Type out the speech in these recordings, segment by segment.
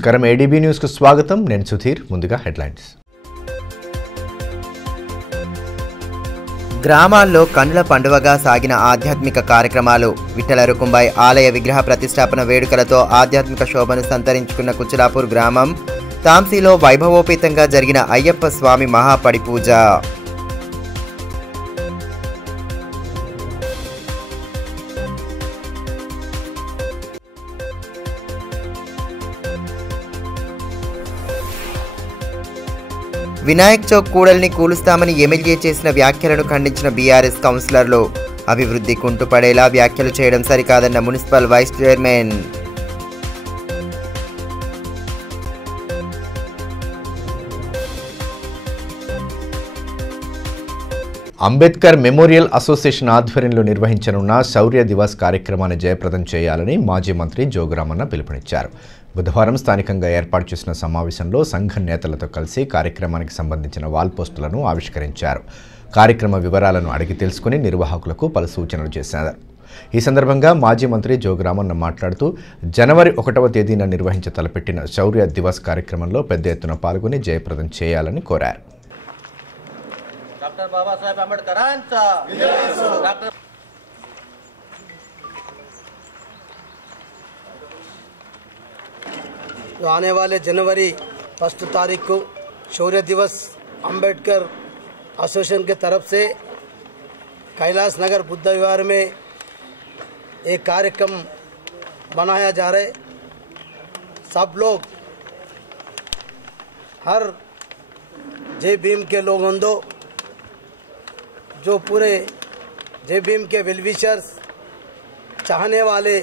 నమస్కారం ADB news కు స్వాగతం నేను సుధీర్ ముందుగా హెడ్లైన్స్ గ్రామాల్లో కన్నుల పండువగా సాగిన ఆధ్యాత్మిక కార్యక్రమాలు విఠల రుకుంబాయ్ ఆలయ విగ్రహ ప్రతిష్టాపన వేడుకలతో ఆధ్యాత్మిక శోభను సంతరించుకున్న కుచిలాపూర్ గ్రామం తాంసీలో వైభవోపేతంగా జరిగిన అయ్యప్ప స్వామి మహాపడి పూజ వినాయక్ చౌక్ కూడలిని కూలుస్తామని ఎమ్మెల్యే చేసిన వ్యాఖ్యలను ఖండించిన బీఆర్ఎస్ కౌన్సిలర్లు అభివృద్ధి కుంటుపడేలా వ్యాఖ్యలు చేయడం సరికాదన్న municipal vice chairman. Ambedkar memorial association ఆధ్వర్యంలో నిర్వహించనున్న శౌర్య దివస్ కార్యక్రమాన్ని జయప్రదం చేయాలని మాజీ మంత్రి జోగురామన్న పిలుపునిచ్చారు. బుధవారం స్థానికంగా ఏర్పాటు చేసిన సమావేశంలో సంఘం నేతలతో కలిసి కార్యక్రమానికి సంబంధించిన వాల్ పోస్టులను ఆవిష్కరించారు. కార్యక్రమ వివరాలను అడిగి తెలుసుకుని నిర్వాహకులకు పలు సూచనలు చేశారు. ఈ సందర్భంగా మాజీ మంత్రి జోగురామన్న మాట్లాడుతూ జనవరి 1వ తేదీన నిర్వహించ తలపెట్టిన శౌర్య దివస్ కార్యక్రమంలో పెద్ద ఎత్తున పాల్గొని జయప్రదం చేయాలని కోరారు. डॉक्टर बाबासाहेब आंबेडकरांचा डॉक्टर आने वाले जनवरी 1 तारीख को शौर्य दिवस अंबेडकर एसोसिएशन के तरफ से कैलाश नगर बुद्ध विहार में एक कार्यक्रम बनाया जा रहा है. सब लोग हर जय भीम के लोग दो जो पूरे जय भीम के वेलविशर्स चाहने वाले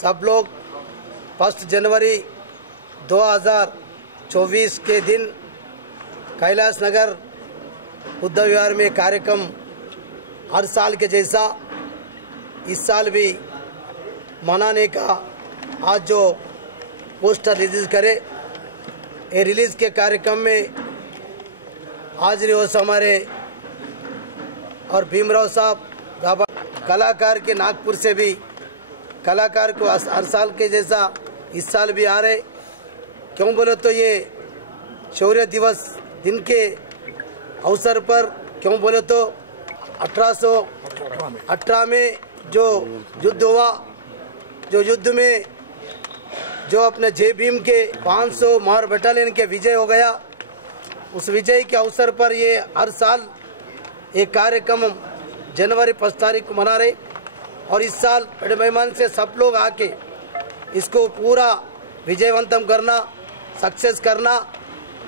सब लोग 1 जनवरी 2024 के दिन कैलाश नगर बुद्ध विहार में कार्यक्रम हर साल के जैसा इस साल भी मनाने का आज जो पोस्टर रिलीज करे, ये रिलीज के कार्यक्रम में हाजिरी हो हमारे और भीमराव साहब कलाकार के नागपुर से भी कलाकार को हर साल के जैसा इस साल भी आ रहे. क्यों बोले तो ये शौर्य दिवस दिन के अवसर पर क्यों बोले तो 1818 में जो युद्ध हुआ, जो युद्ध में जो अपने जय भीम के 500 महार बटालियन के विजय हो गया, उस विजय के अवसर पर ये हर साल एक कार्यक्रम जनवरी 1 तारीख को मना रहे. और इस साल बड़े मेहमान से सब लोग आके इसको पूरा विजयवंतम करना, सक्सेस करना.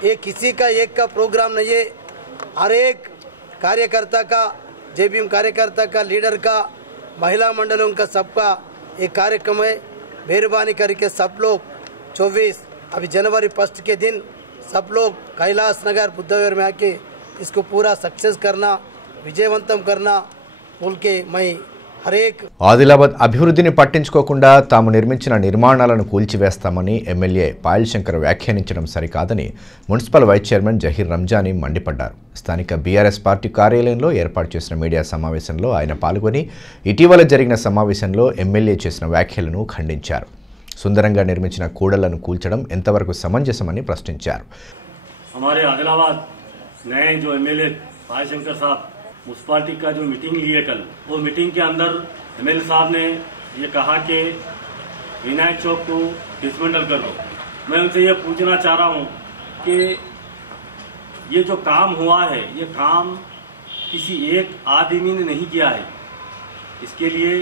ये किसी का एक का प्रोग्राम नहीं है, हर एक कार्यकर्ता का, जय भीम कार्यकर्ता का, लीडर का, महिला मंडलों का सबका एक कार्यक्रम है. मेहरबानी करके सब लोग 24 अभी जनवरी 1 के दिन सब लोग कैलाश नगर बुद्ध विहार में आके इसको पूरा सक्सेस करना, విజయవంతం करना बोल के मैं हर एक ఆదిలాబాద్ అభివృద్ధిని పట్టించుకోకుండా తాము నిర్మించిన నిర్మాణాలను కూల్చివేస్తామని ఎమ్మెల్యే పాయల్ శంకర్ వ్యాఖ్యానించడం సరికాదని municipal vice chairman Zaheer Ramzani మండిపడ్డారు. స్థానిక బీఆర్ఎస్ పార్టీ కార్యాలయంలో ఏర్పాటు చేసిన మీడియా సమావేశంలో ఆయన పాల్గొని ఇటీవల జరిగిన సమావేశంలో ఎమ్మెల్యే చేసిన వ్యాఖ్యలను ఖండించారు. సుందరంగా నిర్మించిన కూడళ్లను కూల్చడం ఎంతవరకు సమంజసమని ప్రశ్నించారు. हमारे आदिलाबाद नए जो एमएलए पायल शंकर साहब म्यूनसिपालिटी का जो मीटिंग लिए कल, वो मीटिंग के अंदर एमएलए साहब ने ये कहा कि विनायक चौक को डिसमेंटल कर दो. मैं उनसे ये पूछना चाह रहा हूँ कि ये जो काम हुआ है, ये काम किसी एक आदमी ने नहीं किया है. इसके लिए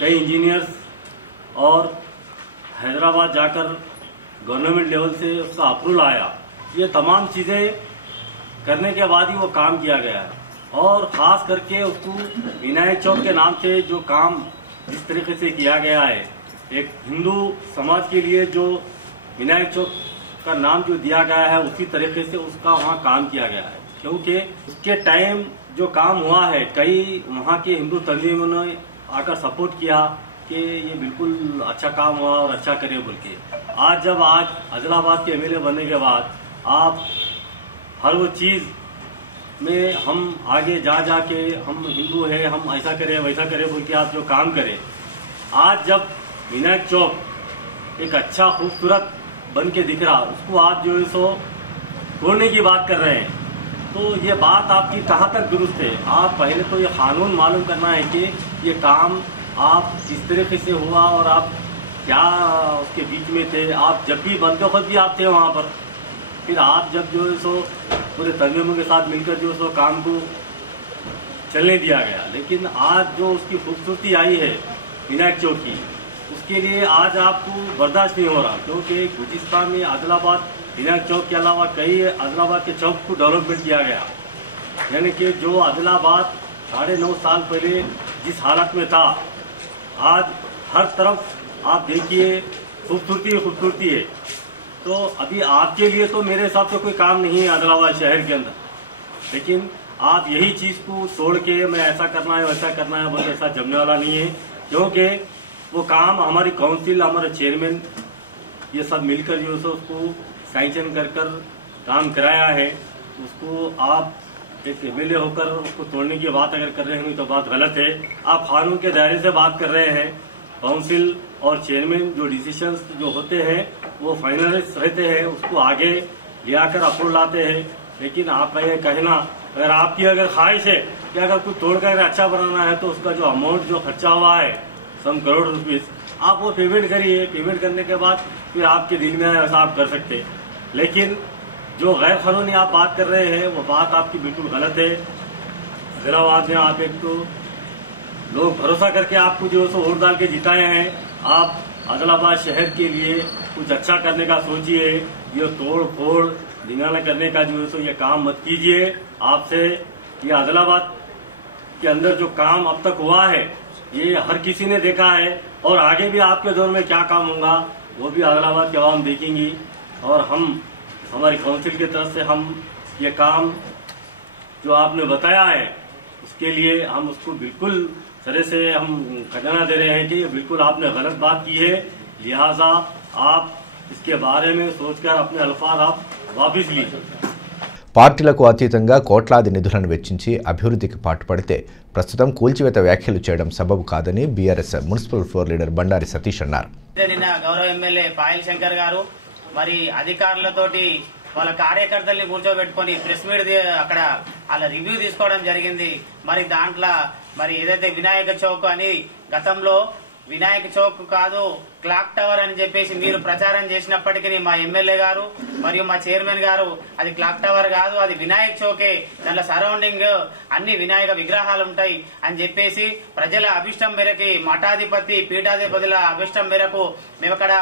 कई इंजीनियर्स और हैदराबाद जाकर गवर्नमेंट लेवल से उसका अप्रूवल आया. ये तमाम चीज़ें करने के बाद ही वो काम किया गया है. और ख़ास करके उसको विनायक चौक के नाम से जो काम जिस तरीके से किया गया है, एक हिंदू समाज के लिए जो विनायक चौक का नाम जो दिया गया है उसी तरीके से उसका वहाँ काम किया गया है. क्योंकि उसके टाइम जो काम हुआ है, कई वहाँ के हिंदू तंजीमों ने आकर सपोर्ट किया कि ये बिल्कुल अच्छा काम हुआ और अच्छा करे बोल के. आज जब आदिलाबाद के एमएलए बनने के बाद आप हर वो चीज़ में हम आगे जा के हम हिंदू है, हम ऐसा करें वैसा करें बोल के आप जो काम करें, आज जब विनायक चौक एक अच्छा खूबसूरत बन के दिख रहा, उसको आप जो है सो तोड़ने की बात कर रहे हैं। तो ये बात आपकी कहाँ तक दुरुस्त है? आप पहले तो ये कानून मालूम करना है कि ये काम आप किस तरीके से हुआ और आप क्या उसके बीच में थे। आप जब भी बनते वक्त भी आप थे वहाँ पर, फिर आप जब जो है सो पूरे तंजीमों के साथ मिलकर जो है सो काम को चलने दिया गया, लेकिन आज जो उसकी खूबसूरती आई है विनायक चौक की, उसके लिए आज आपको बर्दाश्त नहीं हो रहा, क्योंकि गुलिस्तान में आदिलाबाद विनायक चौक के अलावा कई आदिलाबाद के चौक को डेवलपमेंट किया गया। यानी कि जो आदिलाबाद 9.5 साल पहले जिस हालत में था, आज हर तरफ आप देखिए खूबसूरती है। तो अभी आपके लिए तो मेरे हिसाब से कोई काम नहीं है आदिलाबाद शहर के अंदर, लेकिन आप यही चीज़ को तोड़ के मैं ऐसा करना है वैसा करना है बोले ऐसा जमने वाला नहीं है, क्योंकि वो काम हमारी काउंसिल, हमारे चेयरमैन ये सब मिलकर जो है उसको सैंक्शन कर काम कराया है। उसको आप एक एमएलए होकर उसको तोड़ने की बात अगर कर रहे हैं तो बात गलत है। आप कानून के दायरे से बात कर रहे हैं। काउंसिल और चेयरमैन जो डिसीजंस जो होते हैं वो फाइनलिस्ट रहते हैं, उसको आगे ले आकर अप्रूव लाते हैं। लेकिन आपका ये कहना, अगर आपकी अगर ख्वाहिश है कि अगर कुछ तोड़कर अच्छा बनाना है तो उसका जो अमाउंट जो खर्चा हुआ है सम करोड़ रुपीज, आप वो पेमेंट करिए। पेमेंट करने के बाद फिर आपके दिल में ऐसा आप कर सकते हैं। लेकिन जो गैर कानूनी आप बात कर रहे हैं वो बात आपकी बिल्कुल गलत है। आदिलाबाद में आप एक तो लोग भरोसा करके आपको जो है सो वोट डाल के जिताए हैं। आप आदिलाबाद शहर के लिए कुछ अच्छा करने का सोचिए, ये तोड़ फोड़ ढिंगाना करने का जो है सो ये काम मत कीजिए। आपसे ये आदिलाबाद के अंदर जो काम अब तक हुआ है ये हर किसी ने देखा है, और आगे भी आपके दौर में क्या काम होगा वो भी आदिलाबाद की आवाम देखेंगी। और हम हमारी काउंसिल की तरफ से हम ये काम जो आपने बताया है उसके लिए हम उसको बिल्कुल तरह से हम खजाना दे रहे हैं कि ये बिल्कुल आपने गलत बात की है, लिहाजा आप इसके बारे में सोचकर अपने अल्फाज आप वापस लीजिए। పార్టీలకు అతీతంగా కోట్లాది నిధులను వెచ్చించి అభివృద్ధికి పాటుపడితే ప్రస్తుతం కూల్చివేత వ్యాఖ్యలు చేయడం సబబు కాదని BRS municipal floor leader Bandari Satish అన్నారు. నిన్న గౌరవ ఎమ్మెల్యే పాయల్ శంకర్ గారు మరి అధికారులతోటి వాళ్ళ కార్యకర్తల్ని కూర్చోబెట్టుకొని ప్రెస్ మీట్ అక్కడ వాళ్ళ రివ్యూ తీసుకోవడం జరిగింది. మరి దాంట్లో మరి ఏదైతే వినాయక చౌక్ అని గతంలో వినాయక చౌక్ కాదు క్లాక్ టవర్ అని చెప్పేసి మీరు ప్రచారం చేసినప్పటికీ మా ఎమ్మెల్యే గారు మరియు మా చైర్మన్ గారు అది క్లాక్ టవర్ కాదు, అది వినాయక చౌకే, దానిలో సరౌండింగ్ అన్ని వినాయక విగ్రహాలు ఉంటాయి అని చెప్పేసి ప్రజల అభిష్టం మేరకి, మఠాధిపతి పీఠాధిపతుల అభిష్టం మేరకు మేము అక్కడ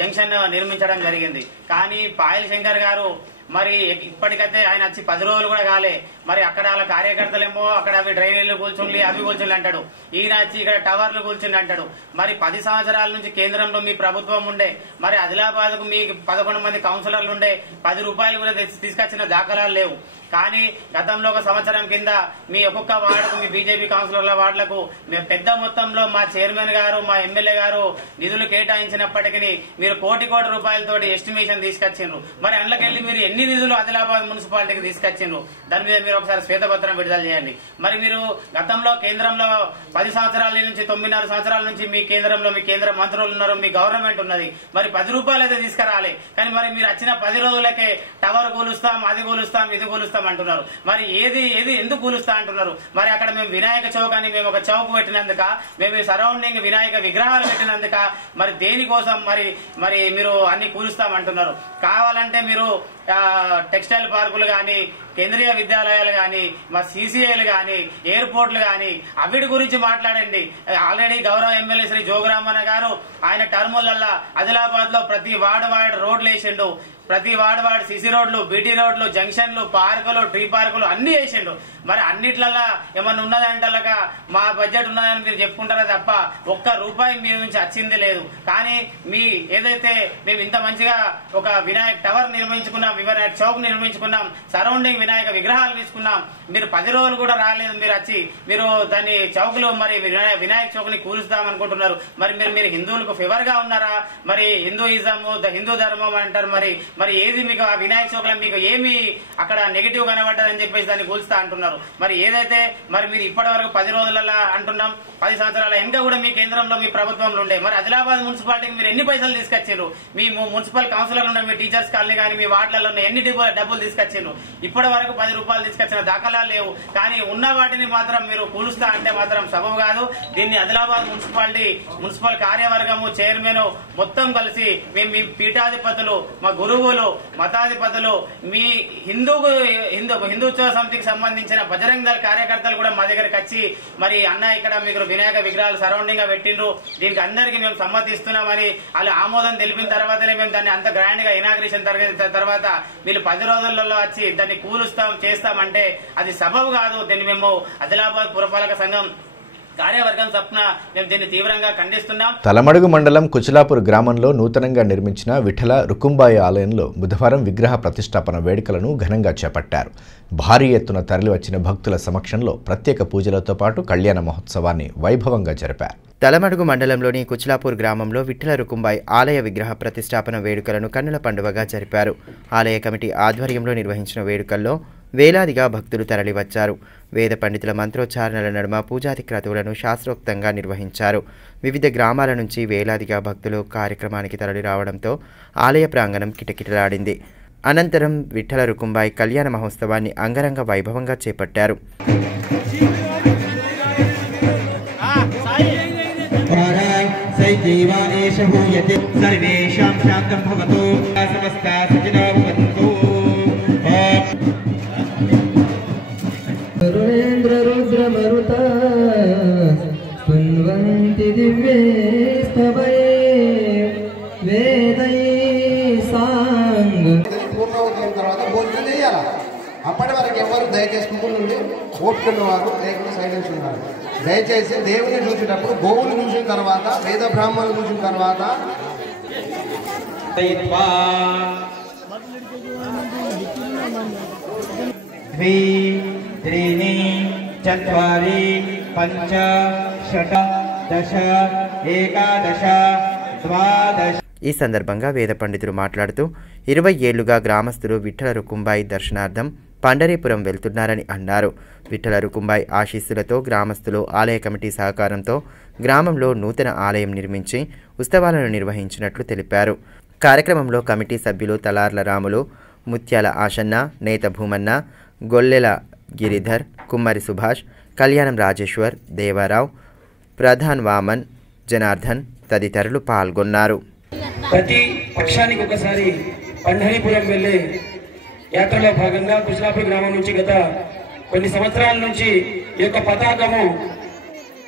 జంక్షన్ నిర్మించడం జరిగింది. కానీ పాయల్ శంకర్ గారు మరి ఇప్పటికైతే ఆయన వచ్చి 10 రోజులు కూడా కాలే, మరి అక్కడ వాళ్ళ కార్యకర్తలేమో అక్కడ అవి డ్రైనేజీలు కూల్చుండి అవి కూల్చుండి అంటాడు, ఈయన వచ్చి ఇక్కడ టవర్లు కూల్చుండి అంటాడు. మరి 10 సంవత్సరాల నుంచి కేంద్రంలో మీ ప్రభుత్వం ఉండే, మరి ఆదిలాబాద్ కు మీ 11 మంది కౌన్సిలర్లు ఉండే, 10 రూపాయలు కూడా తీసుకొచ్చిన దాఖలాలు లేవు. కానీ గతంలో 1 సంవత్సరం కింద మీ ఒక్కొక్క వార్డుకు మీ బీజేపీ కౌన్సిలర్ల వార్డులకు మేము పెద్ద మొత్తంలో మా చైర్మన్ గారు మా ఎమ్మెల్యే గారు నిధులు కేటాయించినప్పటికీ మీరు కోటి రూపాయలతోటి ఎస్టిమేషన్ తీసుకొచ్చిండ్రు. మరి అందులోకెళ్ళి మీరు ఎన్ని నిధులు ఆదిలాబాద్ మున్సిపాలిటీకి తీసుకొచ్చిండ్రు దాని మీద మీరు ఒకసారి శ్వేతపత్రం విడుదల చేయండి. మరి మీరు గతంలో కేంద్రంలో 10 సంవత్సరాల నుంచి 9.5 సంవత్సరాల నుంచి మీ కేంద్రంలో మీ కేంద్ర మంత్రులు ఉన్నారు, మీ గవర్నమెంట్ ఉన్నది, మరి 10 రూపాయలు అయితే తీసుకురాలి. కానీ మరి మీరు వచ్చిన 10 రోజులకే టవర్ కూలుస్తాం, అది కూలుస్తాం, ఇది కూలుస్తాం అంటున్నారు. మరి ఏది ఎందుకు కూలుస్తా అంటున్నారు? మరి అక్కడ మేము వినాయక చౌక్ అని మేము ఒక చౌక్ పెట్టినందుక, మేము సరౌండింగ్ వినాయక విగ్రహాలు పెట్టినందుక, మరి దేనికోసం మరి మీరు అన్ని కూలుస్తామంటున్నారు? కావాలంటే మీరు టెక్స్టైల్ పార్కులు గాని, కేంద్రీయ విద్యాలయాలు గాని, మా సీసీఐలు గాని, ఎయిర్పోర్ట్లు గాని అవిటి గురించి మాట్లాడండి. ఆల్రెడీ గౌరవ ఎమ్మెల్యే శ్రీ జోగురామన్న గారు ఆయన టర్ములల్లా ఆదిలాబాద్ లో ప్రతి వార్డు రోడ్లు వేసిండు, ప్రతి వార్డు సిసి రోడ్లు, బీటీ రోడ్లు, జంక్షన్లు, పార్కులు, ట్రీ పార్కులు అన్ని వేసిండు. మరి అన్నిట్లల్లా ఏమన్నా ఉన్నదంటలగా మా బడ్జెట్ ఉన్నదని మీరు చెప్పుకుంటారా తప్ప ఒక్క రూపాయి మీ నుంచి వచ్చింది లేదు. కానీ మీ ఏదైతే మేము ఇంత మంచిగా ఒక వినాయక టవర్ నిర్మించుకున్నాం, వినాయక చౌక్ నిర్మించుకున్నాం, సరౌండింగ్ వినాయక విగ్రహాలు తీసుకున్నాం, మీరు 10 రోజులు కూడా రాలేదు. మీరు వచ్చి మీరు దాన్ని చౌకులు మరి వినాయక చౌక్ ని కూలుస్తామనుకుంటున్నారు. మరి మీరు హిందువులకు ఫేవర్ గా ఉన్నారా? మరి హిందూయిజం హిందూ ధర్మం అంటారు, మరి మరి ఏది మీకు ఆ వినాయక చౌకలో మీకు ఏమి అక్కడ నెగిటివ్ కనబడ్డదని చెప్పేసి దాన్ని కూల్స్తా అంటున్నారు. మరి ఏదైతే మరి మీరు ఇప్పటి వరకు 10 రోజులలో అంటున్నాం, 10 సంవత్సరాల ఇంకా కూడా మీ కేంద్రంలో మీ ప్రభుత్వంలో ఉండే మరి ఆదిలాబాద్ మున్సిపాలిటీకి మీరు ఎన్ని పైసలు తీసుకొచ్చారు? మీ మున్సిపల్ కౌన్సిలర్లు ఉన్న మీ టీచర్స్ కాలనీ కానీ మీ వార్డులలో ఉన్న ఎన్ని డబ్బులు తీసుకొచ్చారు? ఇప్పటి వరకు 10 రూపాయలు తీసుకొచ్చిన దాఖలాలు లేవు. కానీ ఉన్న వాటిని మాత్రం మీరు కూలుస్తా అంటే మాత్రం సబబు కాదు. దీన్ని ఆదిలాబాద్ మున్సిపల్ కార్యవర్గము చైర్మన్ మొత్తం కలిసి మేము మీ పీఠాధిపతులు, మా గురువులు, మతాధిపతులు, మీ హిందూత్సవ సమితికి సంబంధించిన బజరంగ్ దళ్ కార్యకర్తలు కూడా మా దగ్గరకు వచ్చి మరి అన్న ఇక్కడ మీకు వినాయక విగ్రహాలు సరౌండింగ్ గా పెట్టిండ్రు, దీనికి అందరికీ మేము సమ్మతిస్తున్నామని వాళ్ళు ఆమోదం తెలిపిన తర్వాతనే మేము దాన్ని అంత గ్రాండ్ గా ఇనాగ్రేషన్ తర్వాత వీళ్ళు 10 రోజులలో వచ్చి దాన్ని కూలుస్తాం చేస్తామంటే అది సబబు కాదు. దీన్ని మేము ఆదిలాబాద్ పురపాలక సంఘం కార్యవర్గం తరపున మేము దీన్ని తీవ్రంగా ఖండిస్తున్నాం. తలమడుగు మండలం కుచిలాపూర్ గ్రామంలో నూతనంగా నిర్మించిన విఠల రుకుంబాయి ఆలయంలో బుధవారం విగ్రహ ప్రతిష్టాపన వేడుకలను ఘనంగా చేపట్టారు. భారీ ఎత్తున తరలివచ్చిన భక్తుల సమక్షంలో ప్రత్యేక పూజలతో పాటు కళ్యాణ మహోత్సవాన్ని వైభవంగా జరిపారు. తలమడుగు మండలంలోని కుచిలాపూర్ గ్రామంలో విఠల రుకుంబాయి ఆలయ విగ్రహ ప్రతిష్టాపన వేడుకలను కన్నుల పండుగగా జరిపారు. ఆలయ కమిటీ ఆధ్వర్యంలో నిర్వహించిన వేడుకల్లో వేలాదిగా భక్తులు తరలివచ్చారు. వేద పండితుల మంత్రోచ్చారణల నడుమ పూజాది క్రతువులను శాస్త్రోక్తంగా నిర్వహించారు. వివిధ గ్రామాల నుంచి వేలాదిగా భక్తులు కార్యక్రమానికి తరలి రావడంతో ఆలయ ప్రాంగణం కిటకిటలాడింది. అనంతరం విఠల రుకుంబాయి కళ్యాణ మహోత్సవాన్ని అంగరంగ వైభవంగా చేపట్టారు. అప్పటి వరకు ఎవరు దయచేసుకుంటూ ఓపుకున్న వారు లేకుండా సైలెన్స్ ఉన్నారు. దయచేసి దేవుని చూసేటప్పుడు గోవులు చూసిన తర్వాత వేద బ్రాహ్మణులు చూసిన తర్వాత ఈ సందర్భంగా వేద పండితులు మాట్లాడుతూ 20 ఏళ్లుగా గ్రామస్తులు విఠల రుకుంబాయి దర్శనార్థం పండరీపురం వెళ్తున్నారని అన్నారు. విఠల రుకుంబాయి ఆశీస్సులతో గ్రామస్తులు ఆలయ కమిటీ సహకారంతో గ్రామంలో నూతన ఆలయం నిర్మించి ఉత్సవాలను నిర్వహించినట్లు తెలిపారు. కార్యక్రమంలో కమిటీ సభ్యులు తలార్ల రాములు, ముత్యాల ఆశన్న, నేత భూమన్న, గొల్లెల గిరిధర్, కుమ్మరి సుభాష్, కళ్యాణం రాజేశ్వర్, దేవారావు, ప్రధాన్ వామన్, జనార్దన్ తదితరులు పాల్గొన్నారు. ప్రతి పక్షానికి ఒకసారి పండరీపురం వెళ్లే యాత్రలో భాగంగా కుచిలాపూర్ గ్రామం నుంచి గత కొన్ని సంవత్సరాల నుంచి ఈ యొక్క పతాకము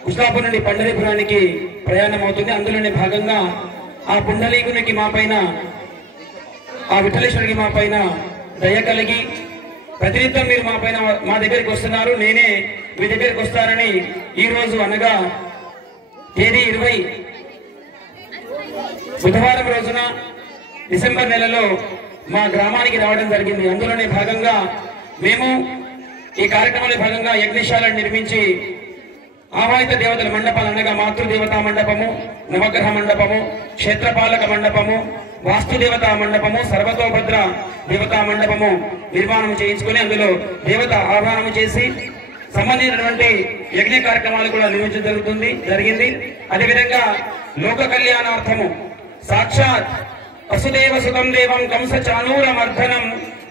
కుచిలాపూర్ నుండి పండరీపురానికి ప్రయాణం అవుతుంది. అందులోనే భాగంగా ఆ పుండలీకునికి మా పైన, ఆ విఠలేశ్వరికి మా పైన దయ కలిగి ప్రతినిత్యం మీరు మా దగ్గరికి వస్తున్నారు, నేనే మీ దగ్గరికి వస్తానని ఈ రోజు అనగా తేదీ 20 బుధవారం రోజున డిసెంబర్ నెలలో మా గ్రామానికి రావడం జరిగింది. అందులోనే భాగంగా మేము ఈ కార్యక్రమంలో భాగంగా యజ్ఞశాలను నిర్మించి ఆవాహిత దేవతల మండపాలు అనగా మాతృదేవతా మండపము, నవగ్రహ మండపము, క్షేత్రపాలక మండపము, వాస్తుదేవతా మండపము, సర్వతోభద్ర దేవతా మండపము నిర్మాణం చేయించుకుని అందులో దేవత ఆహ్వానం చేసి సంబంధించినటువంటి యజ్ఞ కార్యక్రమాలు కూడా నిర్వహించడం జరిగింది. అదేవిధంగా లోక కళ్యాణార్థము సాక్షాత్ వసుదేవ సుతం దేవం కంస చానూరమర్ధనం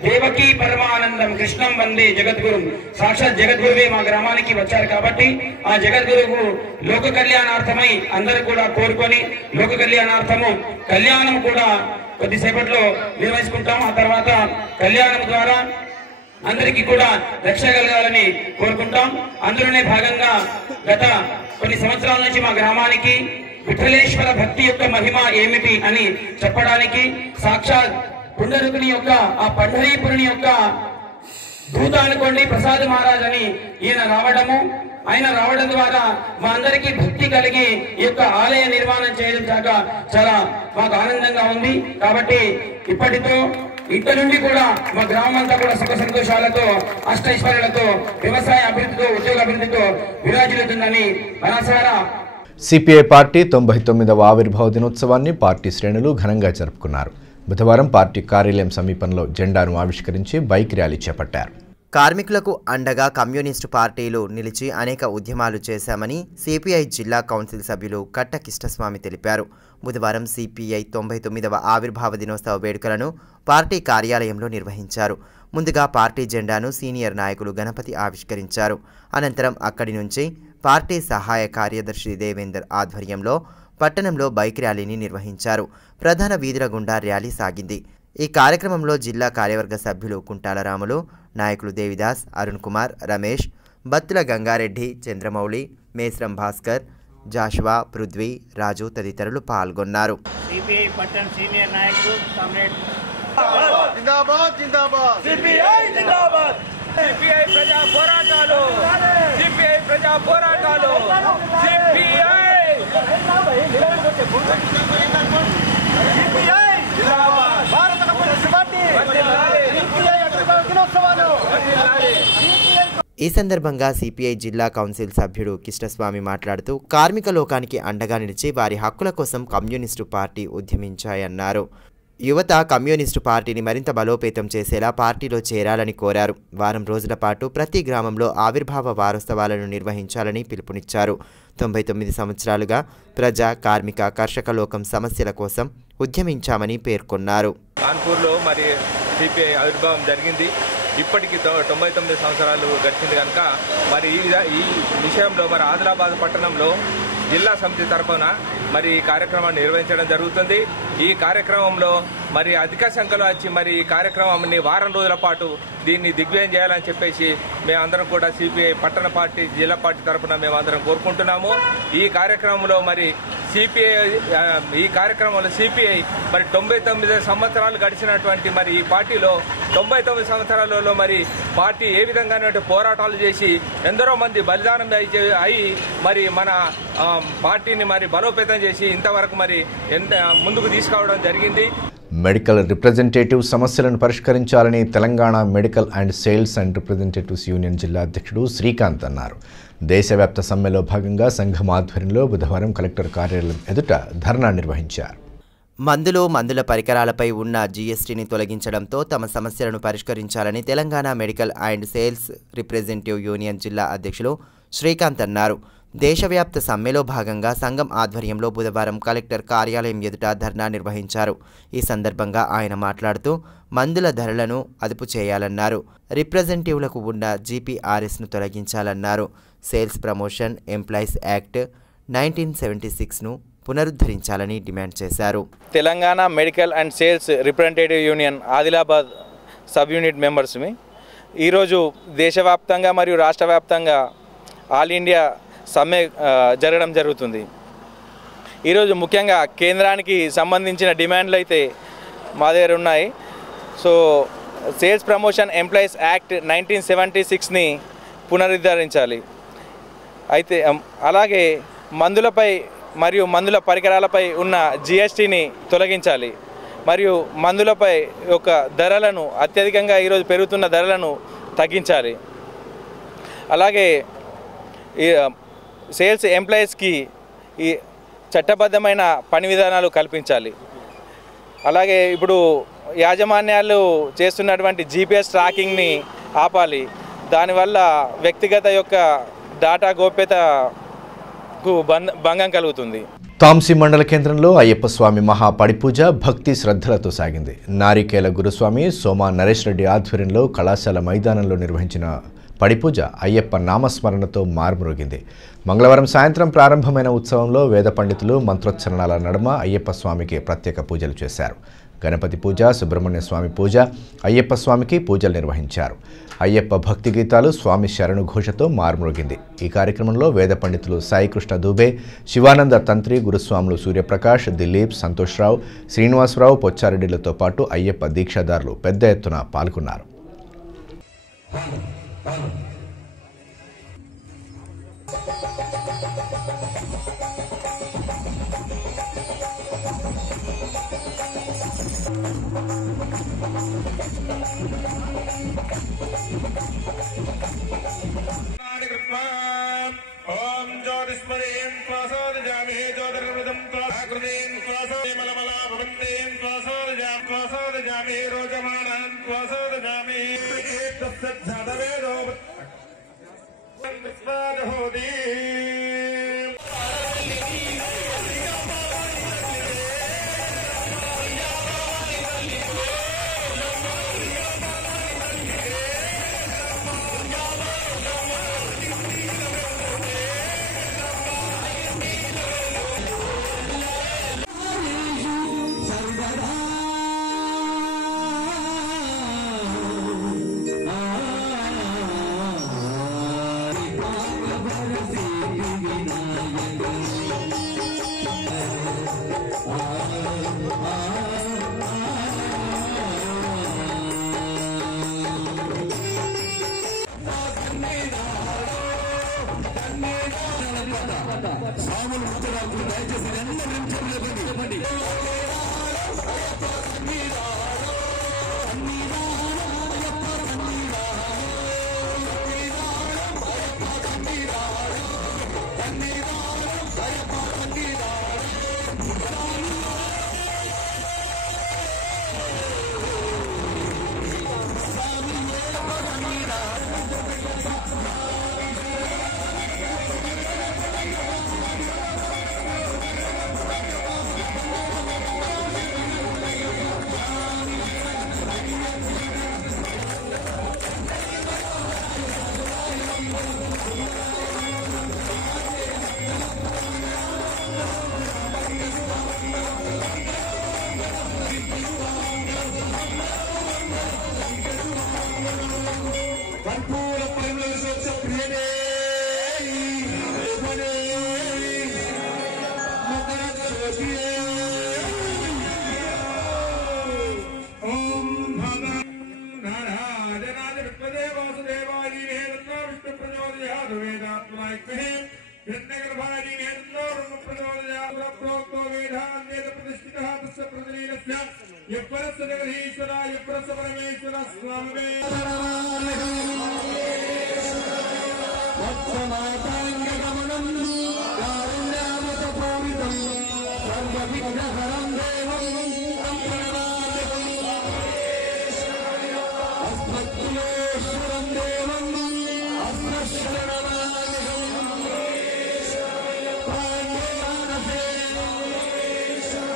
దేవకీ పరమానందం కృష్ణం వందే జగద్గురు. సాక్షాత్ జగద్గురువే మా గ్రామానికి వచ్చారు కాబట్టి ఆ జగద్గురువు లోక కళ్యాణార్థమై అందరూ కూడా కోరుకొని లోక కళ్యాణార్థము కళ్యాణం కూడా కొద్దిసేపట్లో నిర్వహించుకుంటాం. ఆ తర్వాత కళ్యాణం ద్వారా అందరికీ కూడా రక్ష కలగాలని కోరుకుంటాం. అందులోనే భాగంగా గత కొన్ని సంవత్సరాల నుంచి మా గ్రామానికి విఠలేశ్వర భక్తి యొక్క మహిమ ఏమిటి అని చెప్పడానికి సాక్షాత్ పుండరుకుని యొక్క ఆ పండరీపురుని యొక్క దూత అనుకోండి ప్రసాద్ మహారాజ్ అని ఈయన రావడము, ఆయన రావడం ద్వారా మా అందరికీ భక్తి కలిగి ఈ యొక్క ఆలయ నిర్మాణం చేయడం చాలా మాకు ఆనందంగా ఉంది. కాబట్టి ఇప్పటితో ఇక్కడ నుండి కూడా మా గ్రామం అంతా కూడా సుఖ సంతోషాలతో అష్టైశ్వర్యాలతో వ్యవసాయ అభివృద్ధితో ఉద్యోగ అభివృద్ధితో విరాజిల్లుతుందని మనసారా. సిపిఐ పార్టీ 99వ ఆవిర్భావ దినోత్సవాన్ని పార్టీ శ్రేణులు ఘనంగా జరుపుకున్నారు. బుధవారం పార్టీ కార్యాలయం సమీపంలో జెండాను ఆవిష్కరించి బైక్ ర్యాలీ చేపట్టారు. కార్మికులకు అండగా కమ్యూనిస్టు పార్టీలు నిలిచి అనేక ఉద్యమాలు చేశామని సిపిఐ జిల్లా కౌన్సిల్ సభ్యులు కట్ట కిష్టస్వామి తెలిపారు. బుధవారం సిపిఐ 99వ ఆవిర్భావ దినోత్సవ వేడుకలను పార్టీ కార్యాలయంలో నిర్వహించారు. ముందుగా పార్టీ జెండాను సీనియర్ నాయకులు గణపతి ఆవిష్కరించారు. అనంతరం అక్కడి నుంచి పార్టీ సహాయ కార్యదర్శి దేవేందర్ ఆధ్వర్యంలో పట్టణంలో బైక్ ర్యాలీని నిర్వహించారు. ప్రధాన వీధుల గుండా ర్యాలీ సాగింది. ఈ కార్యక్రమంలో జిల్లా కార్యవర్గ సభ్యులు కుంటాల రాములు, నాయకులు దేవిదాస్, అరుణ్ కుమార్, రమేష్, బత్తుల గంగారెడ్డి, చంద్రమౌళి, మేస్రం భాస్కర్, జాషువా, పృథ్వీ, రాజు తదితరులు పాల్గొన్నారు. సిపిఐ పట్టణ సీనియర్ నాయకులు కామ్రేడ్ జిందాబాద్ జిందాబాద్ సిపిఐ జిందాబాద్ సిపిఐ ప్రజా పోరాటాలు సిపిఐ ప్రజా పోరాటాలు సిపిఐ భారత కమ్యూనిస్ట్ పార్టీ దినోత్సవాలు. ఈ సందర్భంగా సిపిఐ జిల్లా కౌన్సిల్ సభ్యుడు కిష్టస్వామి మాట్లాడుతూ కార్మిక లోకానికి అండగా నిలిచి వారి హక్కుల కోసం కమ్యూనిస్టు పార్టీ ఉద్యమించాయన్నారు. యువత కమ్యూనిస్టు పార్టీని మరింత బలోపేతం చేసేలా పార్టీలో చేరాలని కోరారు. వారం రోజుల పాటు ప్రతి గ్రామంలో ఆవిర్భావ వారోత్సవాలను నిర్వహించాలని పిలుపునిచ్చారు. 99 సంవత్సరాలుగా ప్రజా, కార్మిక, కర్షక లోకం సమస్యల కోసం ఉద్యమించామని పేర్కొన్నారు. కాన్పూర్లో మరి సిపిఐ ఆవిర్భావం జరిగింది. ఇప్పటికి 99 సంవత్సరాలు గడిచింది కనుక మరి ఈ విషయంలో మరి ఆదిలాబాద్ పట్టణంలో జిల్లా సమితి తరఫున మరి ఈ కార్యక్రమాన్ని నిర్వహించడం జరుగుతుంది. ఈ కార్యక్రమంలో మరి అధిక సంఖ్యలో వచ్చి మరి ఈ కార్యక్రమాన్ని వారం రోజుల పాటు దీన్ని దిగ్విజయం చేయాలని చెప్పేసి మేమందరం కూడా సిపిఐ పట్టణ పార్టీ, జిల్లా పార్టీ తరఫున మేమందరం కోరుకుంటున్నాము. ఈ కార్యక్రమంలో మరి సిపిఐ మరి 99 సంవత్సరాలు గడిచినటువంటి మరి ఈ పార్టీలో 99 సంవత్సరాలలో మరి పార్టీ ఏ విధంగా పోరాటాలు చేసి ఎందరో మంది బలిదానం అయి మరి మన పార్టీని మరి బలోపేతం చేసి ఇంతవరకు మరి ముందుకు తీసుకురావడం జరిగింది. మెడికల్ రిప్రజెంటేటివ్ సమస్యలను పరిష్కరించాలని Telangana medical and sales and representatives union జిల్లా అధ్యక్షుడు శ్రీకాంత్ అన్నారు. దేశవ్యాప్త సమ్మెలో భాగంగా సంఘం ఆధ్వర్యంలో బుధవారం కలెక్టర్ కార్యాలయం ఎదుట ధర్నా నిర్వహించారు. మందుల పరికరాలపై ఉన్న జీఎస్టీని తొలగించడంతో తమ సమస్యలను పరిష్కరించాలని Telangana medical and sales representative union జిల్లా అధ్యక్షులు శ్రీకాంత్ అన్నారు. దేశవ్యాప్త సమ్మెలో భాగంగా సంఘం ఆధ్వర్యంలో బుధవారం కలెక్టర్ కార్యాలయం ఎదుట ధర్నా నిర్వహించారు. ఈ సందర్భంగా ఆయన మాట్లాడుతూ మందుల ధరలను అదుపు చేయాలన్నారు. రిప్రజెంటేటివ్లకు ఉన్న జీపీఆర్ఎస్ను తొలగించాలన్నారు. సేల్స్ ప్రమోషన్ ఎంప్లాయీస్ యాక్ట్ 1976ను పునరుద్ధరించాలని డిమాండ్ చేశారు. Telangana medical and sales representative union Adilabad sub unit మెంబర్స్మి ఈరోజు దేశవ్యాప్తంగా మరియు రాష్ట్ర వ్యాప్తంగా ఆల్ ఇండియా సమ్మె జరగడం జరుగుతుంది. ఈరోజు ముఖ్యంగా కేంద్రానికి సంబంధించిన డిమాండ్లు అయితే మా దగ్గర ఉన్నాయి. So sales promotion employees act 1976ని పునరుద్ధరించాలి. అయితే అలాగే మందులపై మరియు మందుల పరికరాలపై ఉన్న జిఎస్టీని తొలగించాలి. మరియు మందులపై యొక్క ధరలను అత్యధికంగా ఈరోజు పెరుగుతున్న ధరలను తగ్గించాలి. అలాగే ఈ సేల్స్ ఎంప్లాయీస్కి ఈ చట్టబద్ధమైన పని విధానాలు కల్పించాలి. అలాగే ఇప్పుడు యాజమాన్యాలు చేస్తున్నటువంటి జీపీఎస్ ట్రాకింగ్ని ఆపాలి. దానివల్ల వ్యక్తిగత యొక్క డాటా గోప్యతకు భంగం కలుగుతుంది. తాంసీ మండల కేంద్రంలో అయ్యప్ప స్వామి మహాపడిపూజ భక్తి శ్రద్ధలతో సాగింది. నారికేల గురుస్వామి సోమా నరేష్ రెడ్డి ఆధ్వర్యంలో కళాశాల మైదానంలో నిర్వహించిన పడిపూజ అయ్యప్ప నామస్మరణతో మార్మోగింది. మంగళవారం సాయంత్రం ప్రారంభమైన ఉత్సవంలో వేద పండితులు మంత్రోచ్చరణాల నడుమ అయ్యప్ప స్వామికి ప్రత్యేక పూజలు చేశారు. గణపతి పూజ, సుబ్రహ్మణ్య స్వామి పూజ, అయ్యప్ప స్వామికి పూజలు నిర్వహించారు. అయ్యప్ప భక్తి గీతాలు స్వామి శరణు ఘోషతో మార్మోగింది. ఈ కార్యక్రమంలో వేద పండితులు సాయికృష్ణ దూబే, శివానంద తంత్రి, గురుస్వాములు సూర్యప్రకాష్, దిలీప్, సంతోష్రావు, శ్రీనివాసరావు, పొచ్చారెడ్డిలతో పాటు అయ్యప్ప దీక్షాదారులు పెద్ద ఎత్తున పాల్గొన్నారు. ओम ज्योतिस्मरेन स्वासादजामहे ज्योतिर्वृदं स्वाकृतेन स्वासा मलमला भवन्तेन स्वासादजाम यस्मादहोति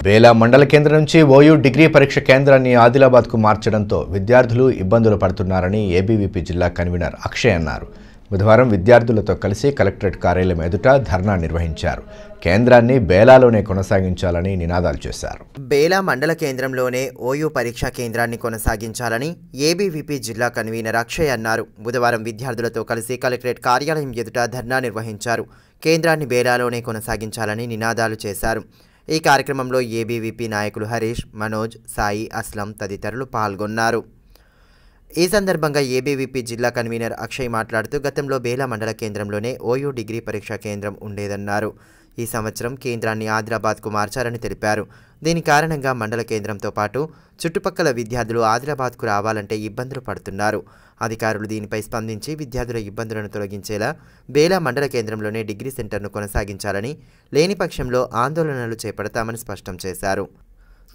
బేలా మండల కేంద్రం నుంచి ఓయూ డిగ్రీ పరీక్ష కేంద్రాన్ని ఆదిలాబాద్కు మార్చడంతో విద్యార్థులు ఇబ్బందులు పడుతున్నారని ఏబీవీపీ జిల్లా కన్వీనర్ అక్షయ్ అన్నారు. బుధవారం విద్యార్థులతో కలిసి కలెక్టరేట్ కార్యాలయం ఎదుట ధర్నా నిర్వహించారు. కేంద్రాన్ని బేలాలోనే కొనసాగించాలని నినాదాలు చేశారు. బేలా మండల కేంద్రంలోనే ఓయూ పరీక్షా కేంద్రాన్ని కొనసాగించాలని ఏబీవీపీ జిల్లా కన్వీనర్ అక్షయ్ అన్నారు. బుధవారం విద్యార్థులతో కలిసి కలెక్టరేట్ కార్యాలయం ఎదుట ధర్నా నిర్వహించారు. కేంద్రాన్ని బేలాలోనే కొనసాగించాలని నినాదాలు చేశారు. ఈ కార్యక్రమంలో ఏబీవీపీ నాయకులు హరీష్, మనోజ్, సాయి, అస్లం తదితరులు పాల్గొన్నారు. ఈ సందర్భంగా ఏబీవీపీ జిల్లా కన్వీనర్ అక్షయ్ మాట్లాడుతూ గతంలో బేలా మండల కేంద్రంలోనే ఓయూ డిగ్రీ పరీక్షా కేంద్రం ఉండేదన్నారు. ఈ సంవత్సరం కేంద్రాన్ని ఆదిలాబాద్కు మార్చారని తెలిపారు. దీని కారణంగా మండల కేంద్రంతో పాటు చుట్టుపక్కల విద్యార్థులు ఆదిలాబాద్కు రావాలంటే ఇబ్బందులు పడుతున్నారు. అధికారులు దీనిపై స్పందించి విద్యార్థుల ఇబ్బందులను తొలగించేలా బేలా మండల కేంద్రంలోనే డిగ్రీ సెంటర్ను కొనసాగించాలని, లేని పక్షంలో ఆందోళనలు చేపడతామని స్పష్టం చేశారు.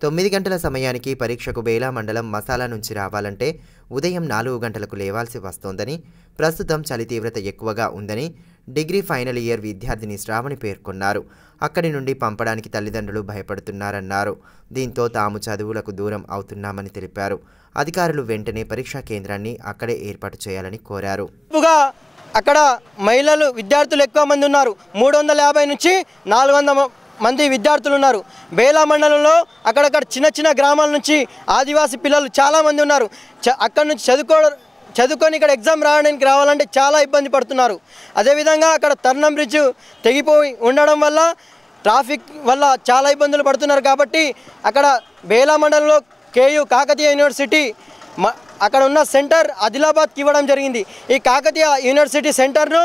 9 గంటల సమయానికి పరీక్షకు బేలా మండలం మసాలా నుంచి రావాలంటే ఉదయం 4 గంటలకు లేవాల్సి వస్తోందని, ప్రస్తుతం చలి తీవ్రత ఎక్కువగా ఉందని డిగ్రీ ఫైనల్ ఇయర్ విద్యార్థిని శ్రావణి పేర్కొన్నారు. అక్కడి నుండి పంపడానికి తల్లిదండ్రులు భయపడుతున్నారన్నారు. దీంతో తాము చదువులకు దూరం అవుతున్నామని తెలిపారు. అధికారులు వెంటనే పరీక్షా కేంద్రాన్ని అక్కడే ఏర్పాటు చేయాలని కోరారు. అక్కడ మహిళలు విద్యార్థులు ఎక్కువ మంది ఉన్నారు. 350 నుంచి 400 మంది విద్యార్థులు ఉన్నారు. బేలా మండలంలో అక్కడక్కడ చిన్న చిన్న గ్రామాల నుంచి ఆదివాసీ పిల్లలు చాలామంది ఉన్నారు. అక్కడ నుంచి చదువుకొని ఇక్కడ ఎగ్జామ్ రావాలంటే చాలా ఇబ్బంది పడుతున్నారు. అదేవిధంగా అక్కడ తర్నం బ్రిడ్జ్ తెగిపోయి ఉండడం వల్ల ట్రాఫిక్ వల్ల చాలా ఇబ్బందులు పడుతున్నారు. కాబట్టి అక్కడ బేలా మండలంలో కేయూ కాకతీయ యూనివర్సిటీ అక్కడ ఉన్న సెంటర్ ఆదిలాబాద్కి ఇవ్వడం జరిగింది. ఈ కాకతీయ యూనివర్సిటీ సెంటర్ను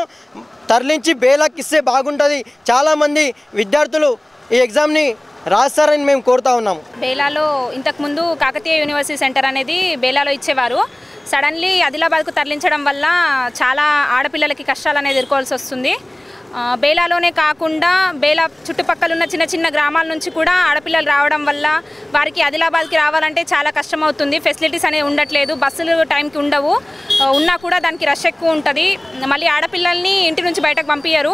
తరలించి బేలాకి ఇస్తే బాగుంటుంది. చాలామంది విద్యార్థులు ఈ ఎగ్జామ్ని రాస్తారని మేము కోరుతా ఉన్నాము. బేలాలో ఇంతకుముందు కాకతీయ యూనివర్సిటీ సెంటర్ అనేది బేలాలో ఇచ్చేవారు. సడన్లీ ఆదిలాబాద్కు తరలించడం వల్ల చాలా ఆడపిల్లలకి కష్టాలు అనేది ఎదుర్కోవాల్సి వస్తుంది. బేలాలోనే కాకుండా బేలా చుట్టుపక్కల ఉన్న చిన్న చిన్న గ్రామాల నుంచి కూడా ఆడపిల్లలు రావడం వల్ల వారికి ఆదిలాబాద్కి రావాలంటే చాలా కష్టమవుతుంది. ఫెసిలిటీస్ అనేవి ఉండట్లేదు, బస్సులు టైంకి ఉండవు, ఉన్నా కూడా దానికి రష్ ఎక్కువ ఉంటుంది. మళ్ళీ ఆడపిల్లల్ని ఇంటి నుంచి బయటకు పంపించరు.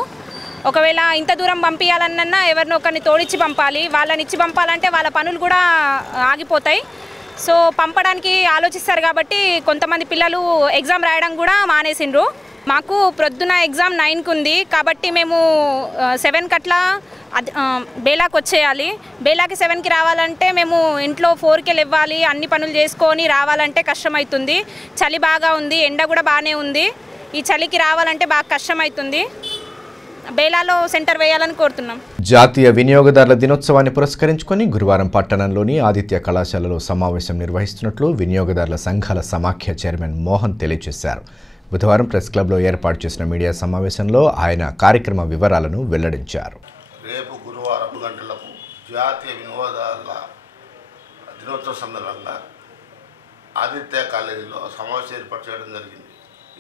ఒకవేళ ఇంత దూరం పంపించాలన్నా ఎవరినో ఒకరిని తోడిచ్చి పంపాలి. వాళ్ళని ఇచ్చి పంపాలంటే వాళ్ళ పనులు కూడా ఆగిపోతాయి. సో పంపడానికి ఆలోచిస్తారు కాబట్టి కొంతమంది పిల్లలు ఎగ్జామ్ రాయడం కూడా మానేసిండ్రు. మాకు ప్రొద్దున ఎగ్జామ్ 9కి ఉంది కాబట్టి మేము 7కి అట్లా బేలాకి వచ్చేయాలి. బేలాకి 7కి రావాలంటే మేము ఇంట్లో 4కి లేవాలి, అన్ని పనులు చేసుకొని రావాలంటే కష్టమవుతుంది. చలి బాగా ఉంది, ఎండ కూడా బాగానే ఉంది. ఈ చలికి రావాలంటే బాగా కష్టమవుతుంది. బేలాలో సెంటర్ వేయాలని కోరుతున్నాం. జాతీయ వినియోగదారుల దినోత్సవాన్ని పురస్కరించుకొని గురువారం పట్టణంలోని ఆదిత్య కళాశాలలో సమావేశం నిర్వహిస్తున్నట్లు వినియోగదారుల సంఘాల సమాఖ్య చైర్మన్ మోహన్ తెలియజేశారు. బుధవారం ప్రెస్ క్లబ్లో ఏర్పాటు చేసిన మీడియా సమావేశంలో ఆయన కార్యక్రమ వివరాలను వెల్లడించారు. రేపు గురువారం 2 గంటలకు జాతీయ వినియోగదారుల దినోత్సవ సందర్భంగా ఆదిత్య కాలేజీలో సమావేశం ఏర్పాటు చేయడం జరిగింది.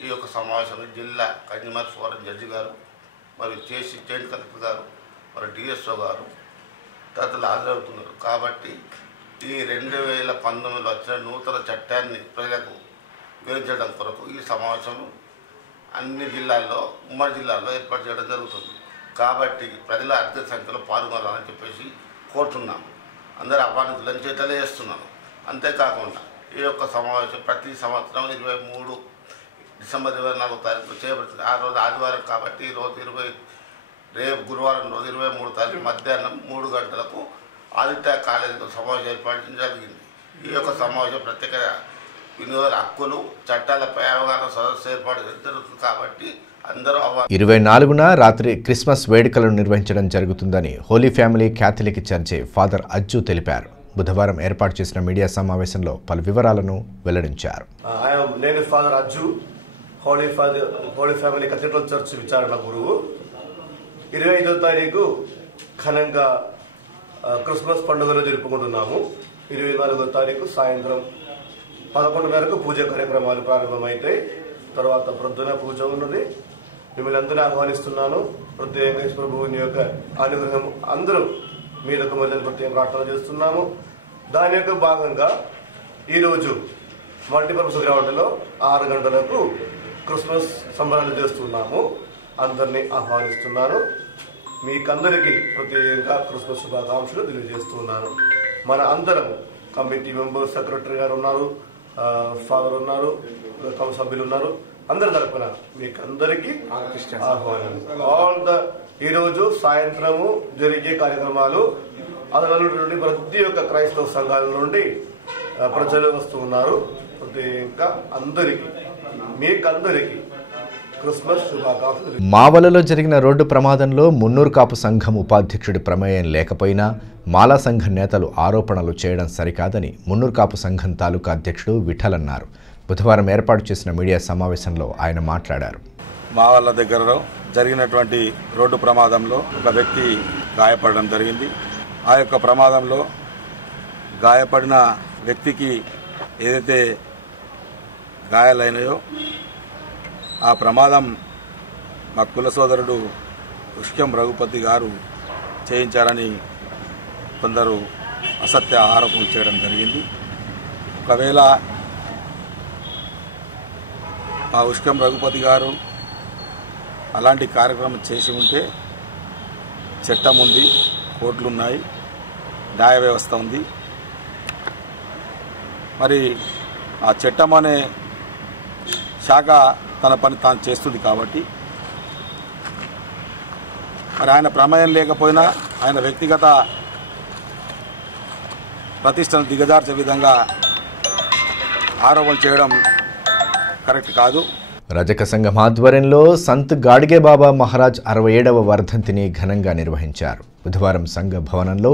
ఈ యొక్క సమావేశంలో జిల్లా కన్జ్యూమర్ ఫోరం జడ్జి గారు, మరియు జాయింట్ కలెక్టర్ గారు, మరి డిఎస్ఓ గారు తదితరులు హాజరవుతున్నారు. కాబట్టి ఈ 2019లో వచ్చిన నూతన చట్టాన్ని ప్రజలకు వివరించడం కొరకు ఈ సమావేశం అన్ని జిల్లాల్లో, ఉమ్మడి జిల్లాల్లో ఏర్పాటు చేయడం జరుగుతుంది. కాబట్టి ప్రజల అధిక సంఖ్యలో పాల్గొనాలని చెప్పేసి కోరుతున్నాము. అందరూ ఆహ్వానితులని తెలియజేస్తున్నాను. అంతేకాకుండా ఈ యొక్క సమావేశం ప్రతి సంవత్సరం 23 డిసెంబర్ 24వ తారీఖు చేయబడుతుంది. ఆ రోజు ఆదివారం కాబట్టి ఈరోజు రేపు గురువారం రోజు 23వ తారీఖు మధ్యాహ్నం 3 గంటలకు ఆదిత్య కాలేజీలో సమావేశం ఏర్పాటు జరిగింది. ఈ యొక్క సమావేశం ప్రత్యేక వినియోగ హక్కులు చట్టాలపై అవగాహన సదస్సు ఏర్పాటు జరుగుతుంది. కాబట్టి అందరూ 24న రాత్రి క్రిస్మస్ వేడుకలను నిర్వహించడం జరుగుతుందని holy family catholic church father Ajju తెలిపారు. బుధవారం ఏర్పాటు చేసిన మీడియా సమావేశంలో పలు వివరాలను వెల్లడించారు. నేను father Ajju, holy family cathedral church విచారణ గురువు. 25వ తారీఖు ఘనంగా క్రిస్మస్ పండుగలు జరుపుకుంటున్నాము. 24వ తారీఖు సాయంత్రం 11 మేరకు పూజ కార్యక్రమాలు ప్రారంభమైతే తర్వాత ప్రొద్దున పూజ ఉన్నది. మిమ్మల్ని అందరినీ ఆహ్వానిస్తున్నాను. ప్రత్యేక ప్రభువుని యొక్క అనుగ్రహం అందరూ మీదకు మళ్ళీ ప్రత్యేక ప్రార్థన చేస్తున్నాము. దాని యొక్క భాగంగా ఈరోజు మల్టీపర్పస్ గ్రౌండ్లో 6 గంటలకు క్రిస్మస్ సంబరాలు చేస్తున్నాము. అందరినీ ఆహ్వానిస్తున్నాను. మీకందరికీ ప్రత్యేకంగా క్రిస్మస్ శుభాకాంక్షలు తెలియజేస్తున్నాను. మన అందరం కమిటీ మెంబర్స్, సెక్రటరీ గారు ఉన్నారు, ఫాదర్ ఉన్నారు, సభ్యులు ఉన్నారు, అందరి తరఫున మీకు అందరికీ ఆహ్వానం. ఈరోజు సాయంత్రము జరిగే కార్యక్రమాలు అందులో ప్రతి ఒక్క క్రైస్తవ సంఘాల నుండి ప్రజలు వస్తూ ఉన్నారు. ప్రత్యేకంగా అందరికీ మీకందరికీ క్రిస్మస్ శుభాకాంక్షలు. మావలలో జరిగిన రోడ్డు ప్రమాదంలో మున్నూరు కాపు సంఘం ఉపాధ్యక్షుడి ప్రమేయం లేకపోయినా మాలా సంఘం నేతలు ఆరోపణలు చేయడం సరికాదని మున్నూరు కాపు సంఘం తాలూకా అధ్యక్షుడు విఠల్ అన్నారు. బుధవారం ఏర్పాటు చేసిన మీడియా సమావేశంలో ఆయన మాట్లాడారు. మావల దగ్గరలో జరిగినటువంటి రోడ్డు ప్రమాదంలో ఒక వ్యక్తి గాయపడడం జరిగింది. ఆ యొక్క ప్రమాదంలో గాయపడిన వ్యక్తికి ఏదైతే గాయాలైనాయో ఆ ప్రమాదం మా కుల సోదరుడు ఉష్కం రఘుపతి గారు చేయించారని కొందరు అసత్య ఆరోపణలు చేయడం జరిగింది. ఒకవేళ ఆ ఉష్కం రఘుపతి గారు అలాంటి కార్యక్రమం చేసి ఉంటే చట్టం ఉంది, కోర్టులు ఉన్నాయి, న్యాయ వ్యవస్థ ఉంది. మరి ఆ చట్టం అనే శాఖ తన పని తాను చేస్తుంది కాబట్టి మరి ఆయన ప్రమేయం లేకపోయినా ఆయన వ్యక్తిగత ప్రతిష్టను దిగజార్చే విధంగా ఆరోపణలు చేయడం కరెక్ట్ కాదు. రజక సంఘం ఆధ్వర్యంలో సంత్ గాడ్గే బాబా మహారాజ్ 67వ వర్ధంతిని ఘనంగా నిర్వహించారు. బుధవారం సంఘ భవనంలో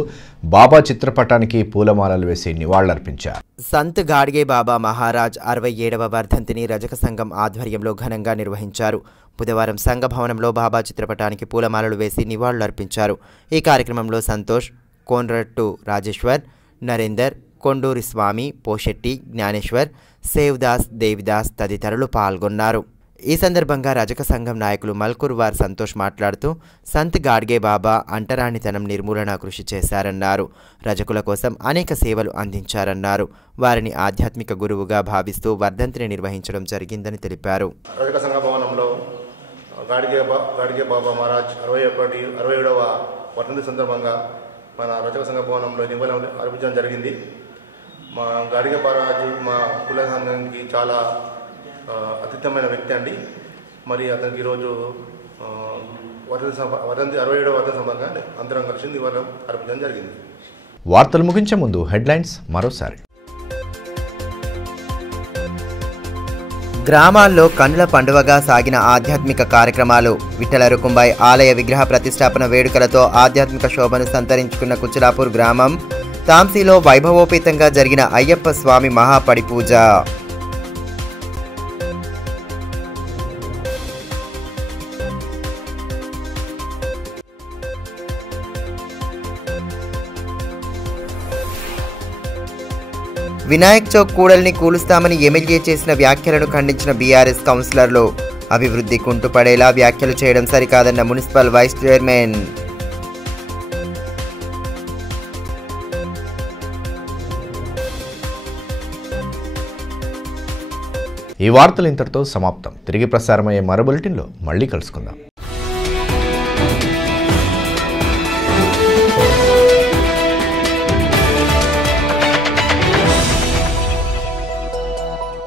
బాబా చిత్రపటానికి పూలమాలలు వేసి నివాళులర్పించారు. సంత్ గాడ్గే బాబా మహారాజ్ 67వ వర్ధంతిని రజక సంఘం ఆధ్వర్యంలో ఘనంగా నిర్వహించారు. బుధవారం సంఘ భవనంలో బాబా చిత్రపటానికి పూలమాలలు వేసి నివాళులర్పించారు. ఈ కార్యక్రమంలో సంతోష్, కోన్రట్టు రాజేశ్వర్, నరేందర్, కొండూరి స్వామి, పోషెట్టి, జ్ఞానేశ్వర్, సేవ్దాస్, దేవిదాస్ తదితరులు పాల్గొన్నారు. ఈ సందర్భంగా రజక సంఘం నాయకులు మల్కూర్వార్ సంతోష్ మాట్లాడుతూ సంత్ గాడ్గే బాబా అంటరానితనం నిర్మూలన కృషి చేశారన్నారు. రజకుల కోసం అనేక సేవలు అందించారన్నారు. వారిని ఆధ్యాత్మిక గురువుగా భావిస్తూ వర్ధంతిని నిర్వహించడం జరిగిందని తెలిపారు. రజక సంఘ భవనంలో గాడ్గే బాబా మహారాజ్ 67వ వర్ధంతి సందర్భంగా మన రజక సంఘ భవనంలో నివాళులు అర్పించడం జరిగింది. మా గాడ్గే మహారాజు మా కుల సంఘానికి చాలా అత్యుత్తమైన వ్యక్తి అండి. మరి అతనికి ఈరోజు వర్ధంతి 67వ వర్ధంతి సందర్భంగా అందరం కలిసి నివాళులు అర్పించడం జరిగింది. వార్తలు ముగించే ముందు హెడ్లైన్స్ మరోసారి. గ్రామాల్లో కన్నుల పండువగా సాగిన ఆధ్యాత్మిక కార్యక్రమాలు. విఠల రుకుంబాయ్ ఆలయ విగ్రహ ప్రతిష్టాపన వేడుకలతో ఆధ్యాత్మిక శోభను సంతరించుకున్న కుచిలాపూర్ గ్రామం. తాంసీలో వైభవోపేతంగా జరిగిన అయ్యప్ప స్వామి మహాపడి పూజ. వినాయక్ చౌక్ కూడలిని కూలుస్తామని ఎమ్మెల్యే చేసిన వ్యాఖ్యలను ఖండించిన బీఆర్ఎస్ కౌన్సిలర్లు. అభివృద్ధి కుంటుపడేలా వ్యాఖ్యలు చేయడం సరికాదన్న మున్సిపల్ వైస్ చైర్మన్. ఈ వార్తలు ఇంతటితో సమాప్తం. తిరిగి ప్రసారమయ్యే మరో బులెటిన్లో మళ్ళీ కలుసుకుందాం.